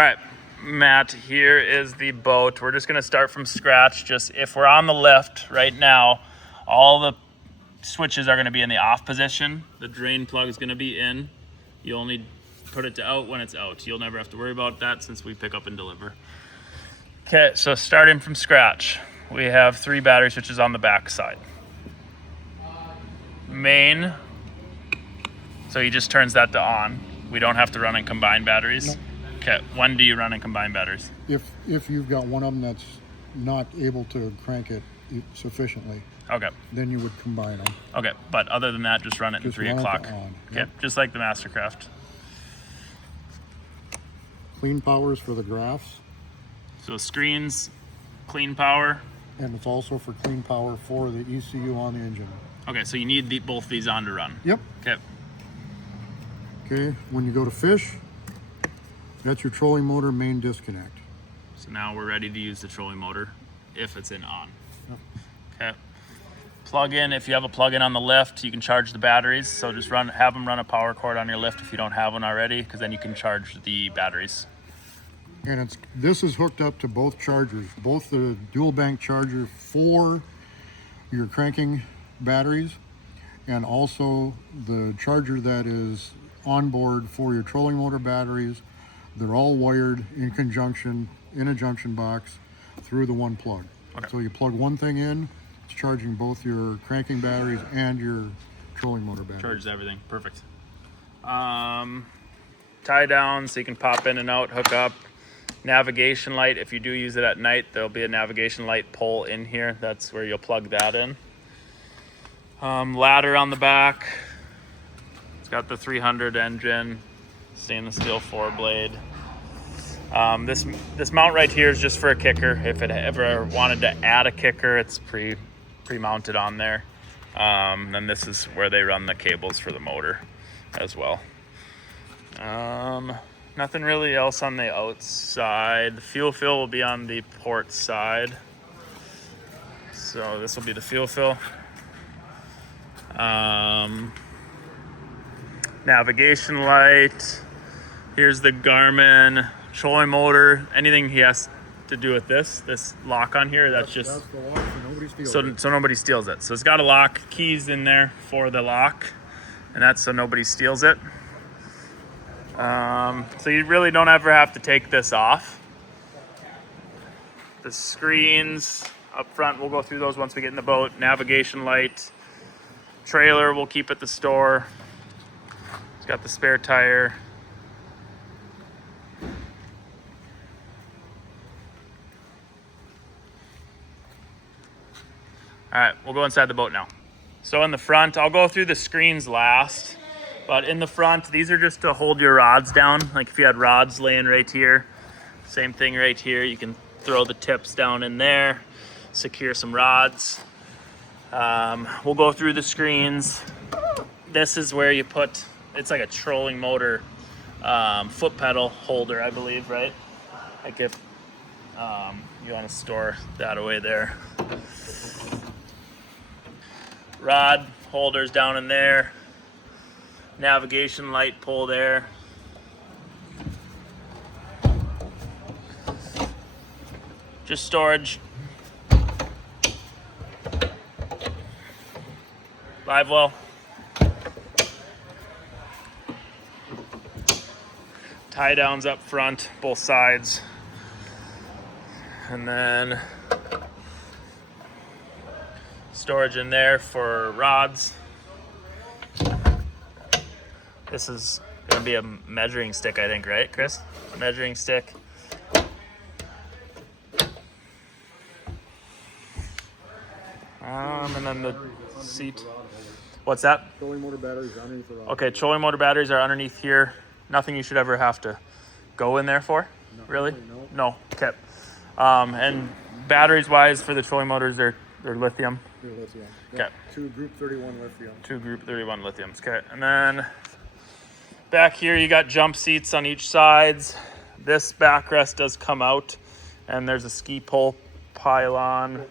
right, Matt, here is the boat. We're just gonna start from scratch. Just if we're on the lift right now, all the switches are gonna be in the off position. The drain plug is gonna be in. You only put it to out when it's out. You'll never have to worry about that since we pick up and deliver. Okay, so starting from scratch, we have 3 battery switches on the back side. Main, so he just turns that to on. We don't have to run in combined batteries. No. Okay, when do you run in combined batteries? If you've got one of them that's not able to crank it sufficiently, Okay. then you would combine them. Okay, but other than that, just run it in Just 3 run it o'clock. to on. Okay, Yep. just like the Mastercraft. Clean powers for the graphs, So screens, clean power. and it's also for clean power for the ECU on the engine. Okay, so you need both these on to run. Yep. Okay. Okay, when you go to fish, that's your trolling motor main disconnect. So now we're ready to use the trolling motor if it's in on. Yep. Okay. Plug in, if you have a plug-in on the lift, you can charge the batteries. So just have them run a power cord on your lift if you don't have one already, because then you can charge the batteries. And this is hooked up to both chargers, both the dual bank charger for your cranking batteries, and also the charger that is on board for your trolling motor batteries. They're all wired in conjunction in a junction box through the one plug. Okay. So you plug one thing in, it's charging both your cranking batteries and your trolling motor batteries. Charges everything. Perfect. Tie down so you can pop in and out, hook up. Navigation light, if you do use it at night, there'll be a navigation light pole in here. That's where you'll plug that in. Ladder on the back. It's got the 300 engine, stainless steel 4-blade. This mount right here is just for a kicker. If it ever wanted to add a kicker, it's pre-mounted on there. Then this is where they run the cables for the motor as well. Nothing really else on the outside. The fuel fill will be on the port side. So this will be the fuel fill. Navigation light. Here's the Garmin trolling motor. Anything he has to do with this lock on here, that's just the lock, so nobody steals it. so nobody steals it. So it's got a lock, keys in there for the lock, and that's so nobody steals it. So you really don't ever have to take this off. The screens up front, we'll go through those once we get in the boat. Navigation light. Trailer we'll keep at the store. It's got the spare tire. All right, we'll go inside the boat now. So in the front, I'll go through the screens last, but in the front, these are just to hold your rods down. Like if you had rods laying right here, same thing right here. You can throw the tips down in there, secure some rods. We'll go through the screens. This is where you put, it's like a trolling motor foot pedal holder, I believe, right? Like if you want to store that away there. Rod holders down in there. Navigation light pole there. Just storage. Live well. Tie downs up front, both sides. And then storage in there for rods. This is gonna be a measuring stick, I think, right, Chris? Measuring stick. And then the seat. What's that? Trolling motor batteries are underneath the rod. Okay, trolling motor batteries are underneath here. Nothing you should ever have to go in there for, really? No. Okay. And batteries wise for the trolling motors, they're lithium. They're lithium. Okay. 2 group 31 lithium. 2 group 31 lithiums. Okay. And then back here you got jump seats on each sides. This backrest does come out, and there's a ski pole pylon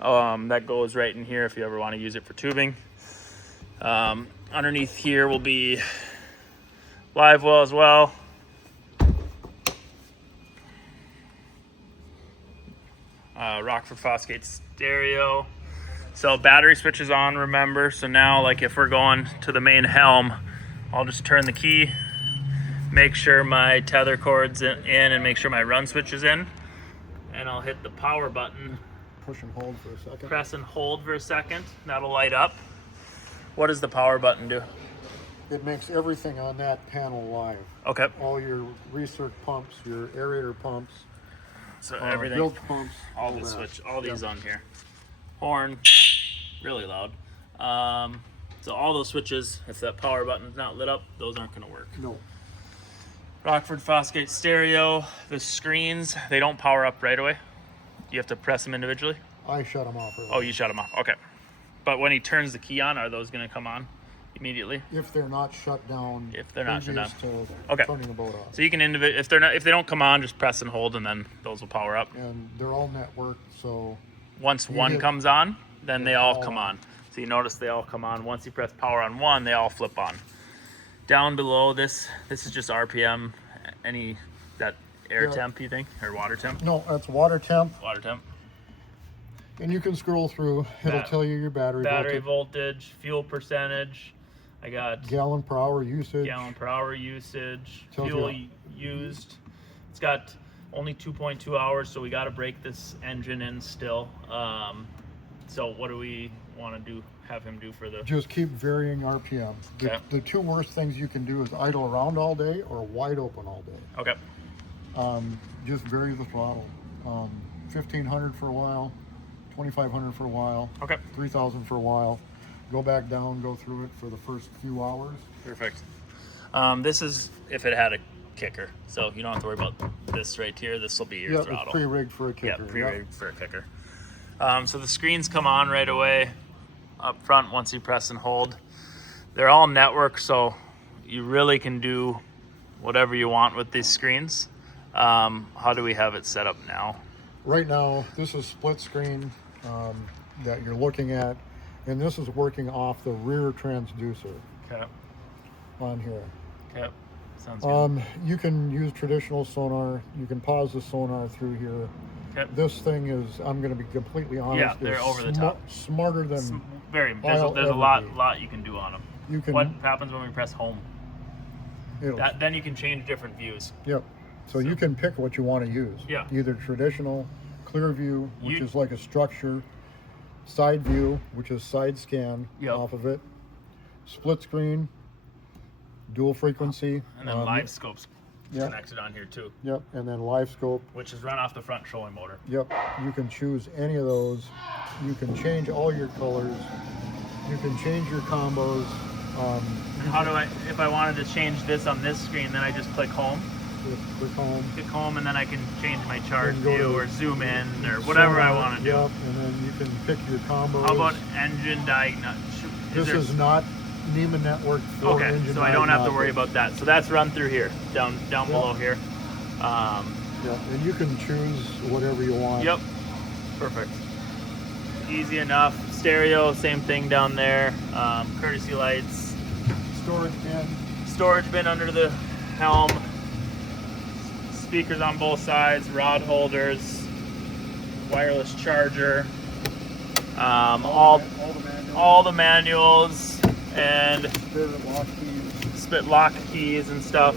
that goes right in here if you ever want to use it for tubing. Underneath here will be live well as well. Rockford Fosgate stereo. So battery switch is on, remember. So now, like if we're going to the main helm, I'll just turn the key, make sure my tether cord's in and make sure my run switch is in. And I'll hit the power button. Push and hold for a second. Press and hold for a second. That'll light up. What does the power button do? It makes everything on that panel live. Okay. All your recirc pumps, your aerator pumps, So everything, bilge pumps, all the that. switch, all these on here. Horn, really loud. So all those switches, if that power button's not lit up, those aren't gonna work. No. Rockford Fosgate stereo. The screens, they don't power up right away. You have to press them individually. I shut them off early. Oh, you shut them off. Okay. But when he turns the key on, are those gonna come on immediately? If they're not shut down. If they're not shut down. To Okay. turning the boat off. So you can if they don't come on, just press and hold, and then those will power up. And they're all networked, so Once one hit- comes on, then they all all come on. on. So you notice they all come on. Once you press power on one, they all flip on. Down below this is just RPM. Any that air Yeah. temp you think, or water temp? no, that's water temp. Water temp. And you can scroll through. It'll Bat- tell you your battery Battery voltage, voltage, fuel percentage. I got gallon per hour usage. gallon per hour usage, Tells fuel you- used. It's got only 2.2 hours, so we got to break this engine in still. So what do we want to do? Have him do for the? Just keep varying RPM. Okay. The two worst things you can do is idle around all day or wide open all day. Okay. Just vary the throttle. 1500 for a while, 2500 for a while, Okay. 3000 for a while. Go back down, go through it for the first few hours. Perfect. This is if it had a kicker, so you don't have to worry about this right here. This will be your Yeah, throttle. it's pre-rigged for a kicker. Yeah, pre-rigged for a kicker. So the screens come on right away up front once you press and hold. They're all network, so you really can do whatever you want with these screens. How do we have it set up now? Right now, this is split screen that you're looking at, and this is working off the rear transducer Okay. on here. Okay. Sounds good. You can use traditional sonar. You can pause the sonar through here. Okay. This thing is, I'm going to be completely honest, Yeah, they're is over the top. smarter than There's I'll a ever lot you can do on them. you can. What happens when we press home? It'll, Then you can change different views. yep. So you can pick what you want to use. Yeah. Either traditional, clear view, which You- is like a structure, side view, which is side scan Yep. off of it, split screen, dual frequency, And then live scopes yeah. connected on here too, Yep, and then live scope. which is run off the front trolling motor. Yep, you can choose any of those. You can change all your colors. You can change your combos. How do if I wanted to change this on this screen, then I just click home, Click home. and then I can change my chart And go view to or zoom in or whatever I want to do. Yep, and then you can pick your combos. How about engine diagnostic? This is not NEMA network for okay, engine so I don't have to worry diagnostics. about that. So that's run through here, down below here. Yeah, and you can choose whatever you want. Yep, perfect. Easy enough. Stereo, same thing down there. Courtesy lights. Storage bin under the helm. Speakers on both sides. Rod holders. Wireless charger. All the manuals and split lock keys and stuff.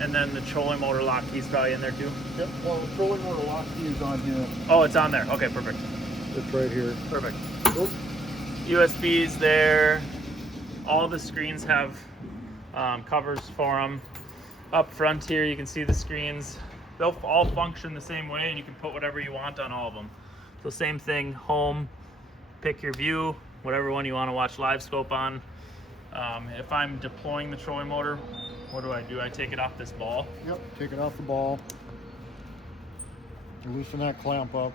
And then the trolling motor lock key's probably in there too. Yep, well, the trolling motor lock key is on here. Oh, it's on there. Okay, perfect. It's right here. Perfect. Oop. USBs there. All the screens have covers for them. Up front here, you can see the screens. They'll all function the same way, and you can put whatever you want on all of them. So same thing, home, pick your view, whatever one you want to watch live scope on. If I'm deploying the trolling motor, what do? I take it off this ball. Yep, take it off the ball. Loosen that clamp up.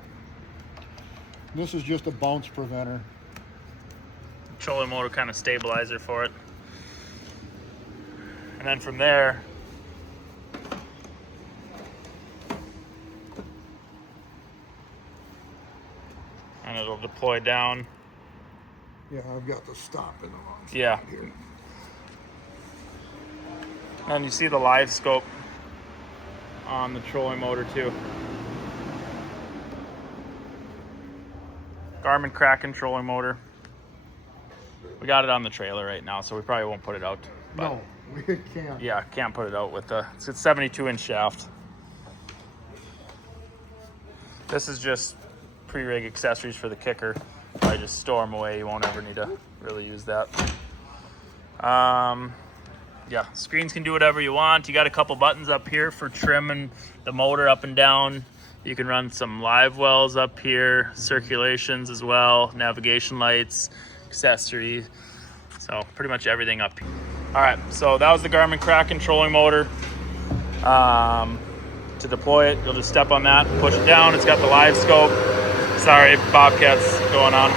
This is just a bounce preventer. Trolling motor kind of stabilizer for it. And then from there, and it'll deploy down. Yeah, I've got the stop in the wrong spot Yeah. here. And you see the live scope on the trolling motor too. Garmin Kraken trolling motor. We got it on the trailer right now, so we probably won't put it out. But No, we can't. yeah, can't put it out with the, it's a 72-inch shaft. This is just pre-rig accessories for the kicker. Probably just store them away. You won't ever need to really use that. Yeah, screens can do whatever you want. You got a couple buttons up here for trimming the motor up and down. You can run some live wells up here, circulations as well, navigation lights, accessories. So pretty much everything up here. All right, so that was the Garmin Kraken trolling motor. To deploy it, you'll just step on that, push it down. It's got the live scope. Sorry, Bobcat's going on.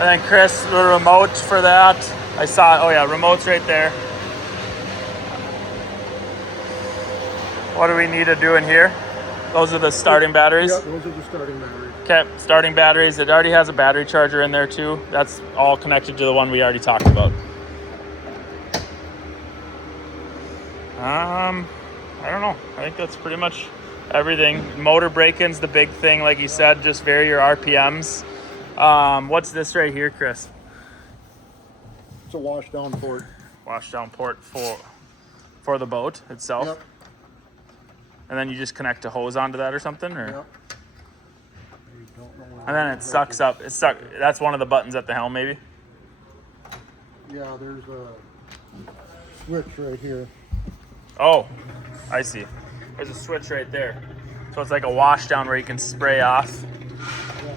And then Chris, the remote for that. I saw, oh yeah, remote's right there. What do we need to do in here? Those are the starting batteries? Yeah, those are the starting batteries. Okay, starting batteries. It already has a battery charger in there too. That's all connected to the one we already talked about. I don't know. I think that's pretty much everything. Motor break-in's the big thing, like you said, just vary your RPMs. What's this right here, Chris? It's a washdown port. Washdown port for the boat itself. Yep. And then you just connect a hose onto that or something, or? Yep. And then it sucks up. That's one of the buttons at the helm, maybe. Yeah, there's a switch right here. Oh, I see. There's a switch right there. So it's like a washdown where you can spray off. Yeah.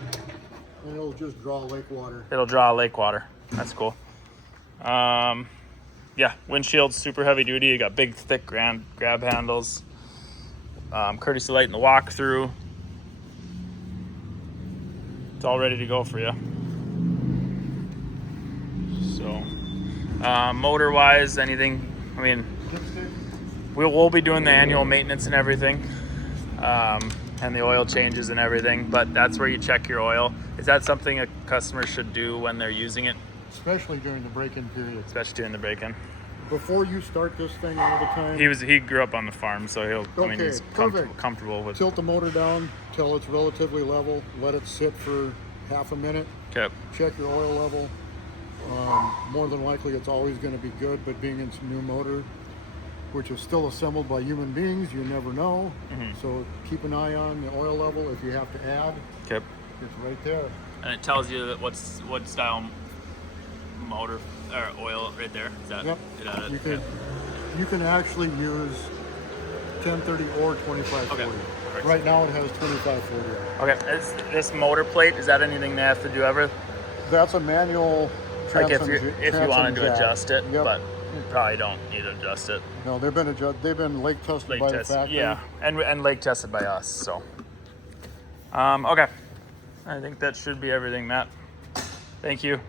And it'll just draw lake water. It'll draw lake water. That's cool. Yeah, windshield's super heavy duty. You got big, thick grab handles. Courtesy light in the walkthrough. It's all ready to go for you. So, motor-wise, anything, I mean, we'll be doing the annual maintenance and everything, and the oil changes and everything, but that's where you check your oil. Is that something a customer should do when they're using it? Especially during the break-in period. Especially during the break-in. Before you start this thing all the time. He grew up on the farm, so he's comfortable with. Tilt the motor down till it's relatively level. Let it sit for half a minute. Okay. Check your oil level. More than likely, it's always going to be good. But being it's a new motor, which is still assembled by human beings, you never know. Mm-hmm. So keep an eye on the oil level. If you have to add, okay, it's right there. And it tells you that what style motor or oil right there. Is that? Yep. You can actually use 1030 or 2540. Okay. Right now it has 2540. Okay. Is this motor plate, is that anything they have to do ever? That's a manual. Like if you wanted to adjust it, yep. But you probably don't need to adjust it. No, they've been lake tested by the factory. Yeah, and lake tested by us. So, okay. I think that should be everything, Matt. Thank you.